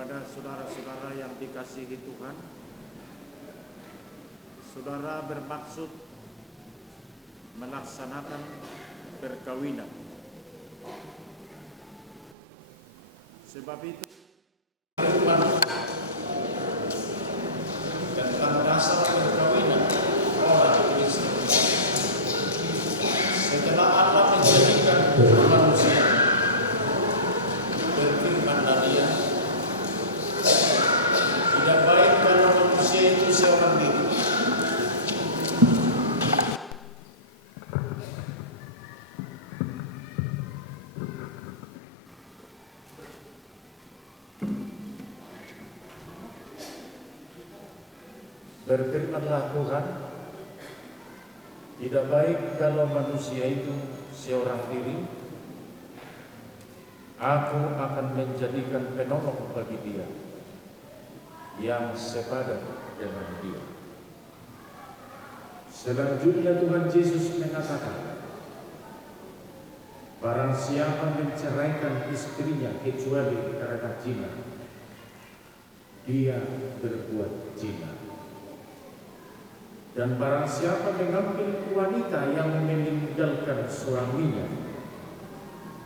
Kepada saudara-saudara yang dikasihi Tuhan, saudara bermaksud melaksanakan perkawinan. Sebab itu tentang dasar perkawinan orang Kristen, setelah Allah menjadikan manusia, berfirmanlah Dia, tidak baik kalau manusia itu seorang diri. Berfirmanlah Tuhan, tidak baik kalau manusia itu seorang diri. Aku akan menjadikan penolong bagi dia yang sepadan dengan dia. Selanjutnya Tuhan Yesus mengatakan, barang siapa menceraikan istrinya kecuali karena zina, dia berbuat zina. Dan barang siapa mengambil wanita yang meninggalkan suaminya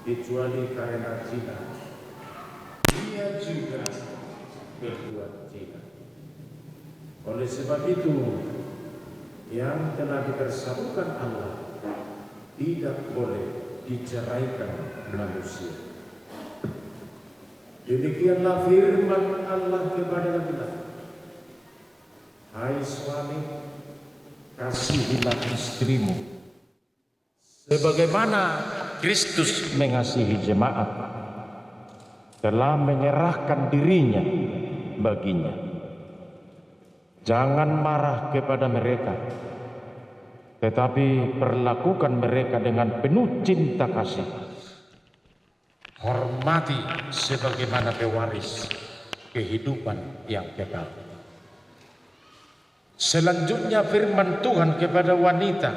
kecuali karena zina, dia juga berbuat zina. Oleh sebab itu, yang telah dipersatukan Allah tidak boleh diceraikan manusia. Demikianlah firman Allah kepada laki-laki, hai suami, kasihilah istrimu sebagaimana Kristus mengasihi jemaat, telah menyerahkan dirinya baginya. Jangan marah kepada mereka, tetapi perlakukan mereka dengan penuh cinta kasih. Hormati sebagaimana pewaris kehidupan yang kekal. Selanjutnya firman Tuhan kepada wanita,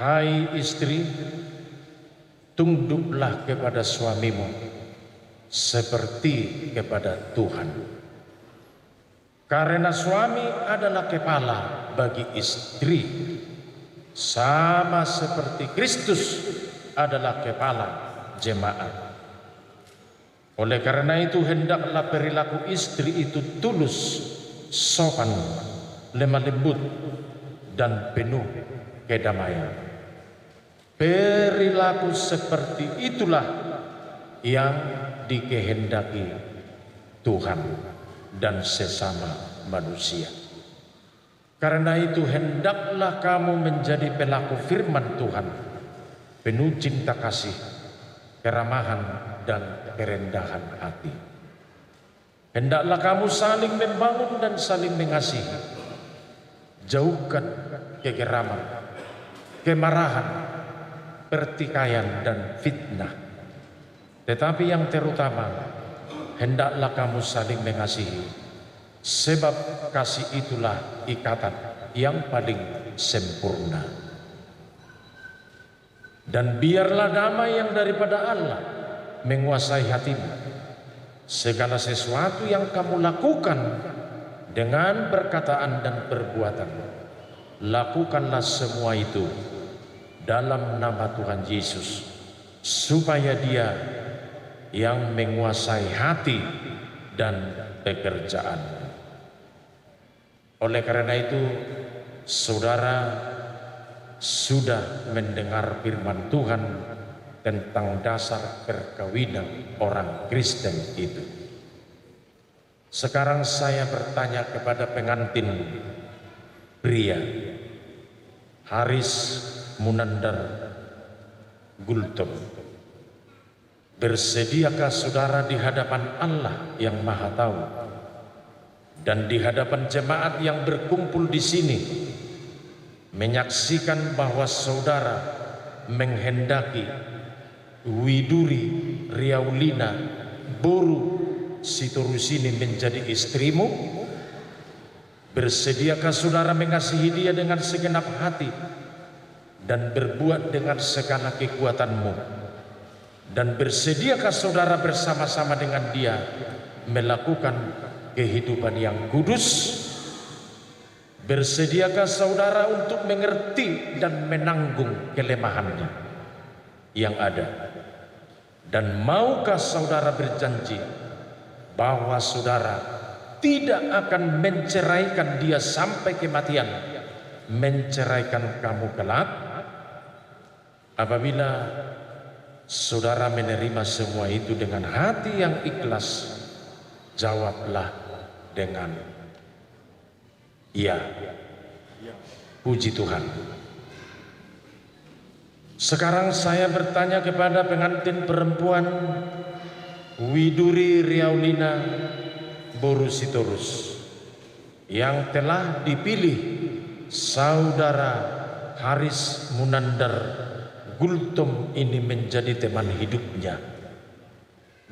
hai istri, tunduklah kepada suamimu seperti kepada Tuhan. Karena suami adalah kepala bagi istri, sama seperti Kristus adalah kepala jemaat. Oleh karena itu hendaklah perilaku istri itu tulus, sopan, lemah lembut, dan penuh kedamaian. Perilaku seperti itulah yang dikehendaki Tuhan dan sesama manusia. Karena itu hendaklah kamu menjadi pelaku firman Tuhan, penuh cinta kasih, keramahan, dan kerendahan hati. Hendaklah kamu saling membangun dan saling mengasihi. Jauhkan kegeraman, kemarahan, pertikaian, dan fitnah. Tetapi yang terutama, hendaklah kamu saling mengasihi, sebab kasih itulah ikatan yang paling sempurna. Dan biarlah damai yang daripada Allah menguasai hatimu. Segala sesuatu yang kamu lakukan dengan perkataan dan perbuatan, lakukanlah semua itu dalam nama Tuhan Yesus, supaya Dia yang menguasai hati dan pekerjaan. Oleh karena itu, saudara sudah mendengar firman Tuhan tentang dasar perkawinan orang Kristen itu. Sekarang saya bertanya kepada pengantin pria, Haris Munandar Gultom, bersediakah saudara di hadapan Allah yang Maha Tahu dan di hadapan jemaat yang berkumpul di sini menyaksikan bahwa saudara menghendaki Widuri Riaulina Boru Sitorusini menjadi istrimu? Bersediakah saudara mengasihi dia dengan segenap hati dan berbuat dengan segala kekuatanmu? Dan bersediakah saudara bersama-sama dengan dia melakukan kehidupan yang kudus? Bersediakah saudara untuk mengerti dan menanggung kelemahannya yang ada? Dan maukah saudara berjanji bahwa saudara tidak akan menceraikan dia sampai kematian, menceraikan kamu kelak? Apabila saudara menerima semua itu dengan hati yang ikhlas, jawablah dengan ya. Puji Tuhan. Sekarang saya bertanya kepada pengantin perempuan Widuri Riaulina Borusitorus yang telah dipilih saudara Haris Munandar Gultom ini menjadi teman hidupnya.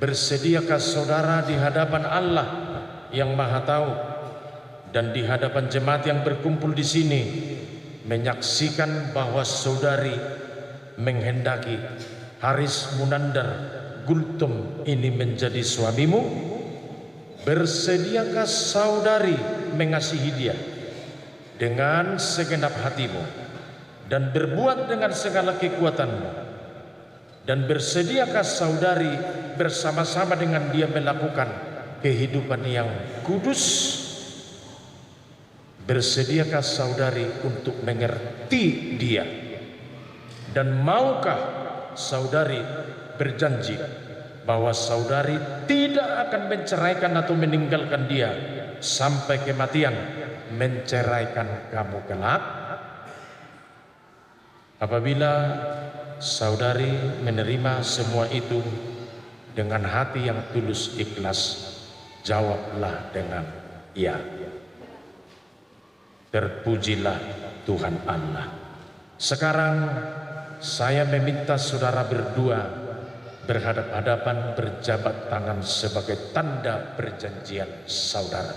Bersediakah saudara di hadapan Allah yang Maha Tahu dan di hadapan jemaat yang berkumpul di sini menyaksikan bahwa saudari menghendaki Haris Munandar Gultom ini menjadi suamimu? Bersediakah saudari mengasihi dia dengan segenap hatimu dan berbuat dengan segala kekuatanmu? Dan bersediakah saudari bersama-sama dengan dia melakukan kehidupan yang kudus? Bersediakah saudari untuk mengerti dia? Dan maukah saudari berjanji bahwa saudari tidak akan menceraikan atau meninggalkan dia sampai kematian, menceraikan kamu kelak? Apabila saudari menerima semua itu dengan hati yang tulus ikhlas, jawablah dengan ya. Terpujilah Tuhan Allah. Sekarang saya meminta saudara berdua berhadap-hadapan, berjabat tangan sebagai tanda perjanjian saudara.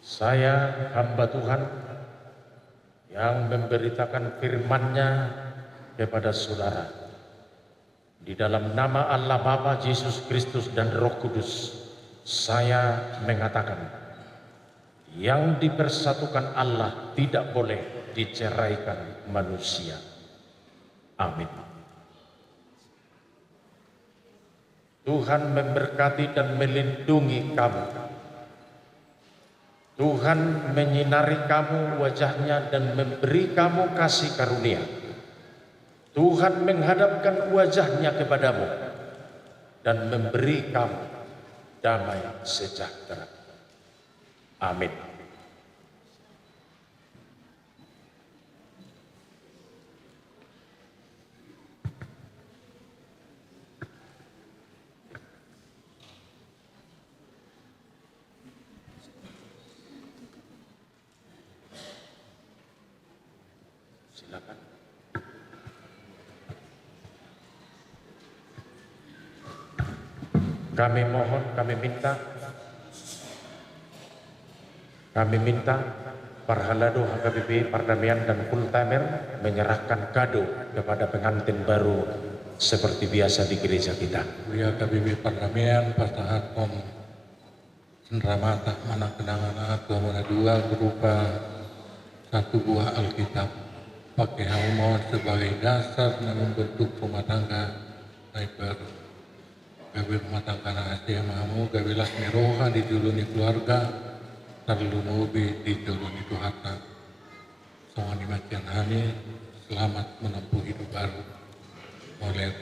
Saya hamba Tuhan yang memberitakan firman-Nya kepada saudara. Di dalam nama Allah Bapa, Yesus Kristus dan Roh Kudus, saya mengatakan, yang dipersatukan Allah tidak boleh diceraikan manusia. Amin. Tuhan memberkati dan melindungi kamu. Tuhan menyinari kamu wajah-Nya dan memberi kamu kasih karunia. Tuhan menghadapkan wajah-Nya kepadamu dan memberi kamu damai sejahtera. Amin. Silakan. Kami mohon, kami minta Parhalado HKBP Pardamaian dan Full-Timer menyerahkan kado kepada pengantin baru seperti biasa di gereja kita. Pria KBP Pardamaian Pastahat Om Cendramata Anak Kenangan Tuamana 2 berupa 1 buah Alkitab pakai mohon sebagai dasar dan membentuk rumah tangga baik baru. Gawe rumah tangga nasi mamu, gawe lasmi roha dijuluni keluarga, terlalu nubi dijuluni Tuhata. Semua dimatian hani, selamat menempuh hidup baru. Oleh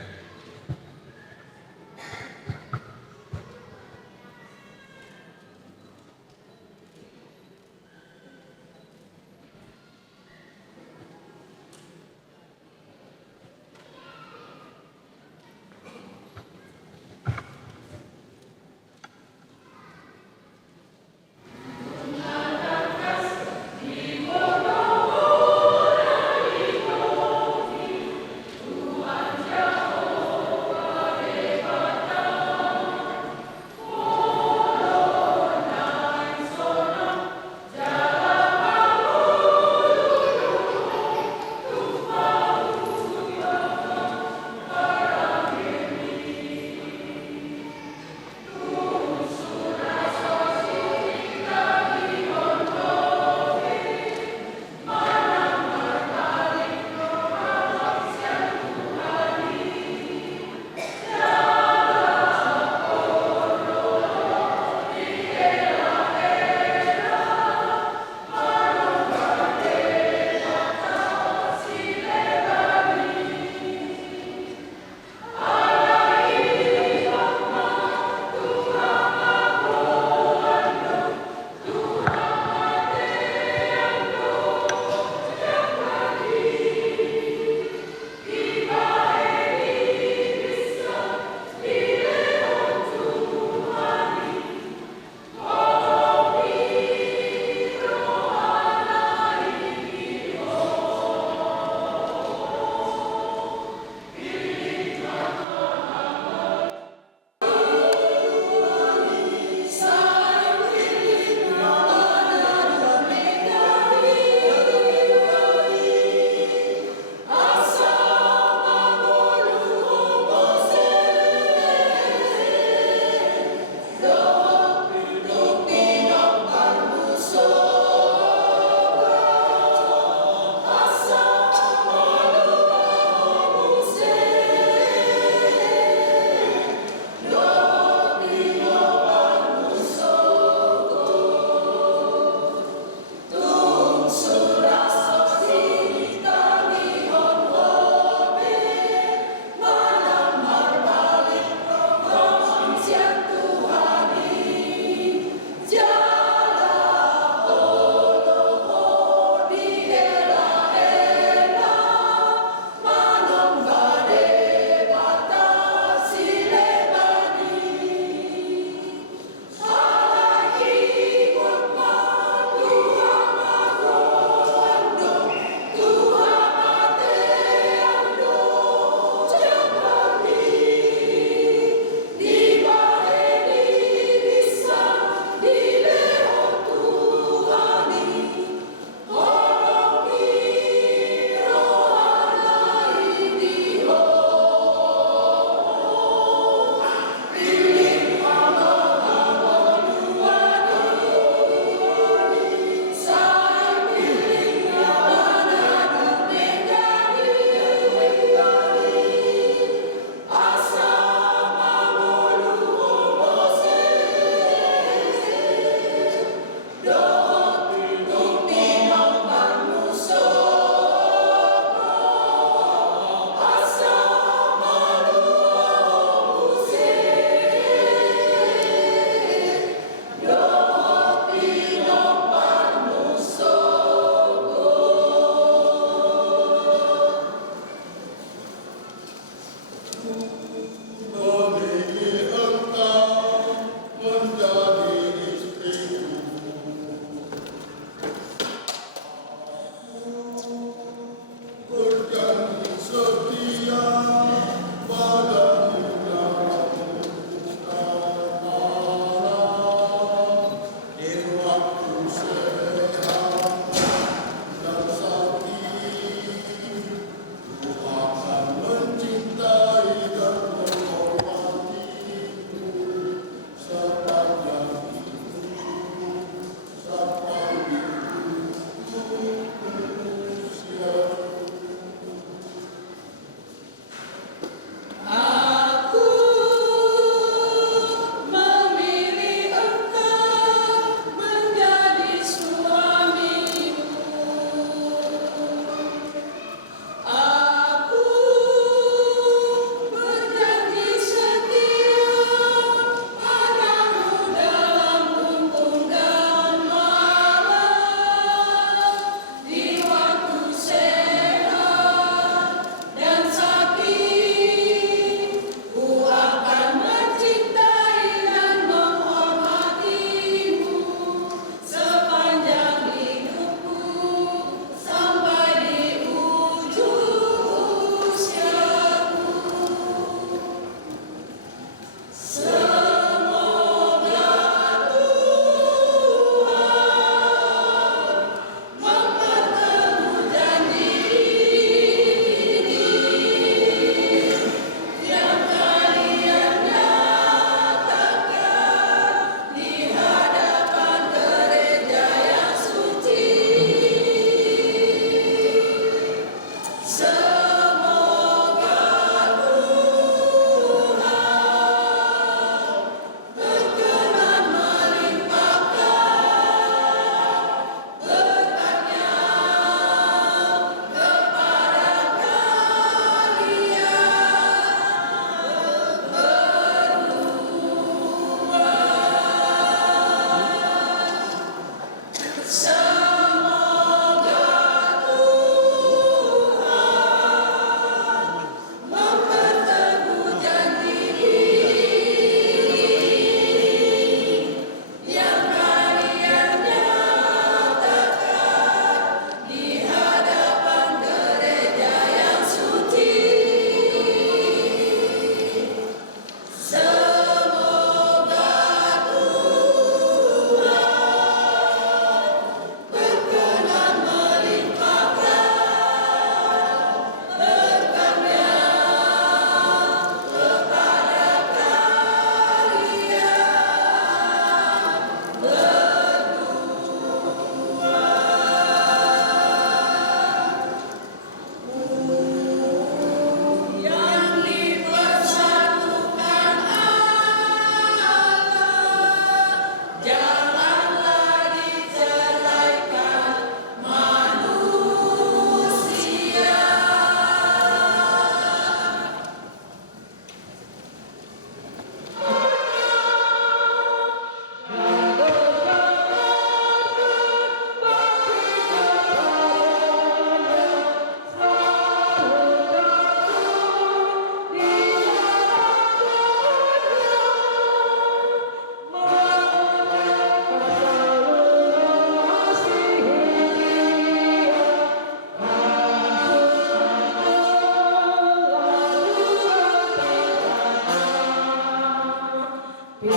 Bapa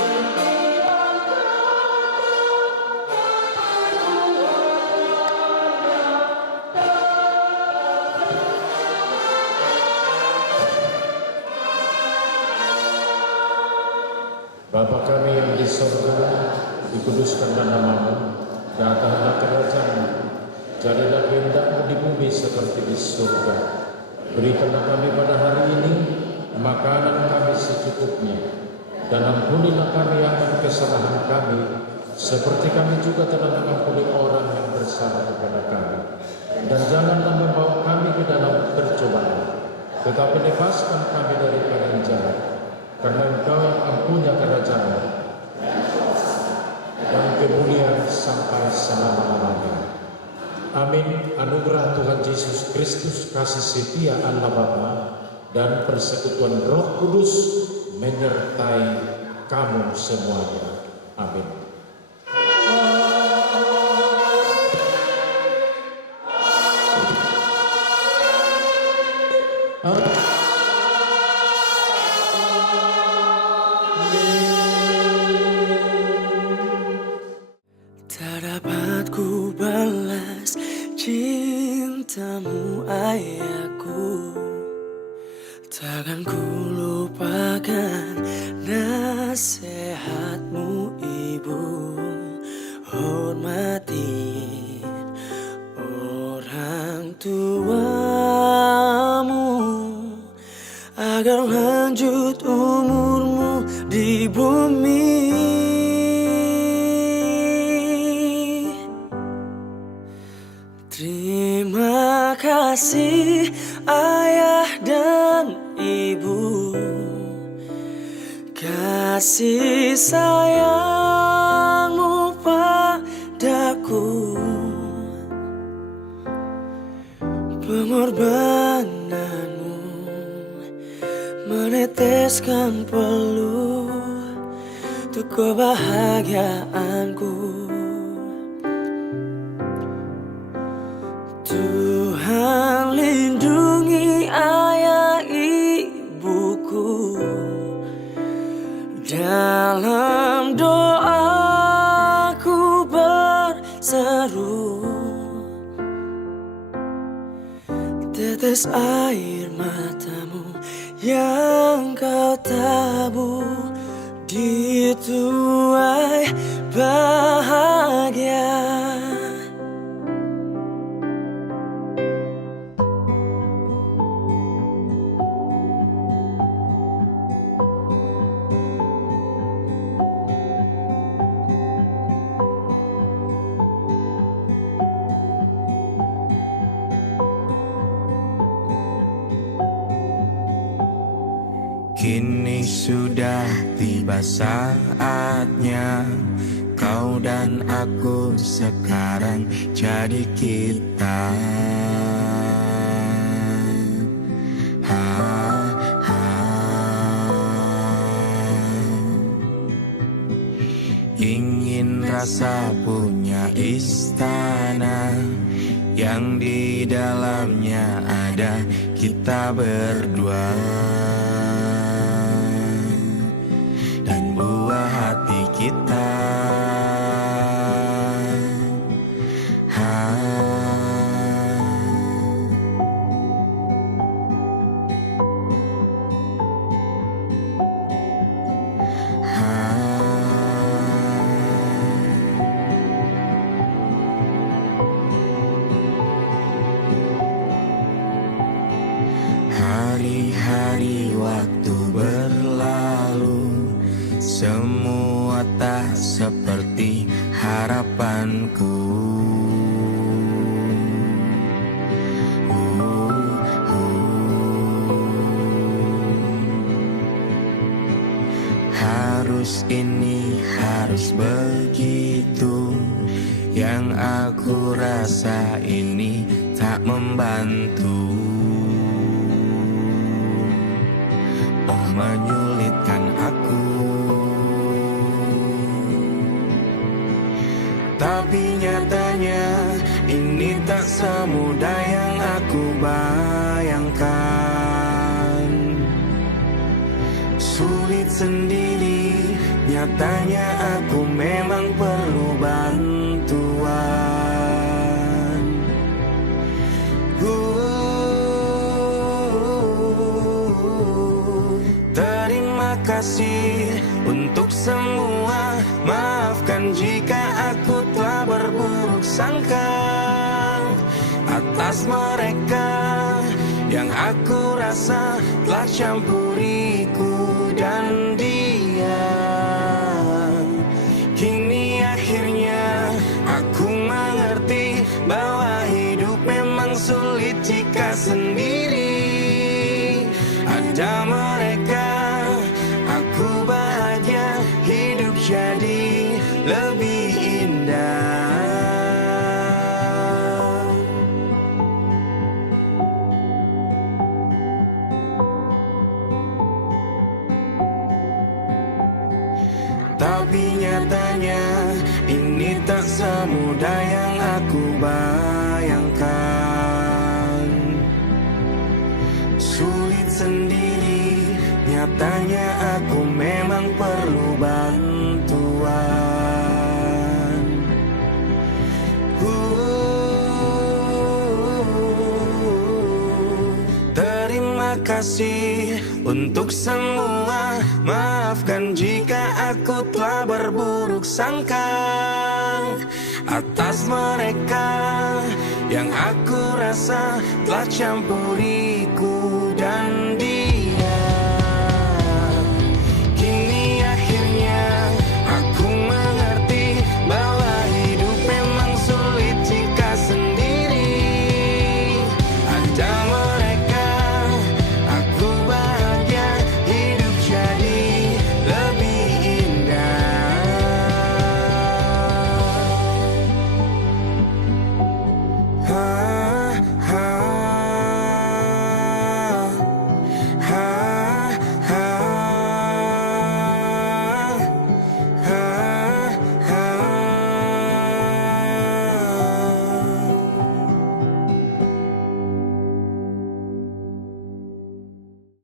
kami yang di sorga, dikuduskanlah namamu, datanglah kerajaanmu, jadilah kehendak-mu di bumi seperti di surga. Berikanlah kami pada hari ini makanan kami secukupnya, dan ampunilah kami akan kesalahan kami, seperti kami juga telah mengampuni orang yang bersalah kepada kami. Dan janganlah membawa kami ke dalam percobaan, tetapi lepaskan kami daripada yang jahat. Karena Engkau yang punya kerajaan dan kemuliaan sampai selama-lamanya. Amin. Anugerah Tuhan Yesus Kristus, kasih setia Allah Bapa, dan persekutuan Roh Kudus menyertai kamu semuanya. Amin. Tak dapat ku balas cintamu ayahku, takkan ku lupakan nasihatmu ibu. Hormati orang tuamu agar lanjut umurmu di bumi. Terima kasih ayah dan ibu, kasih sayangmu padaku, pengorbananmu meneteskan peluh untuk kebahagiaanku. Tuhan lindungi ayah ibuku, dalam doaku berseru, tetes air matamu yang kau tabur di tuai bahagia. Kini sudah tiba saatnya kau dan aku sekarang jadi kita. Ingin rasa punya istana yang di dalamnya ada kita berdua. Dan buah hati kita hari-hari waktu berlalu, semua tak seperti harapanku. Harus ini, harus begitu, yang aku rasa ini tak membantu. Oh, menyulitkan aku. Tapi nyatanya ini tak semudah yang aku bayangkan. Sulit sendiri nyatanya aku memang perlu bantuan. Terima kasih untuk semua, maafkan jika aku telah berburuk sangka atas mereka yang aku rasa telah campuriku dan dia. Kini akhirnya aku mengerti bahwa hidup memang sulit jika sendiri. Ada mereka, aku bahagia, hidup jadi lebih indah. Tapi nyatanya ini tak semudah yang aku bayangkan. Sulit sendiri, nyatanya aku memang perlu bantuan. Terima kasih untuk semua, maafkan jika aku telah berburuk sangka atas mereka yang aku rasa telah campuriku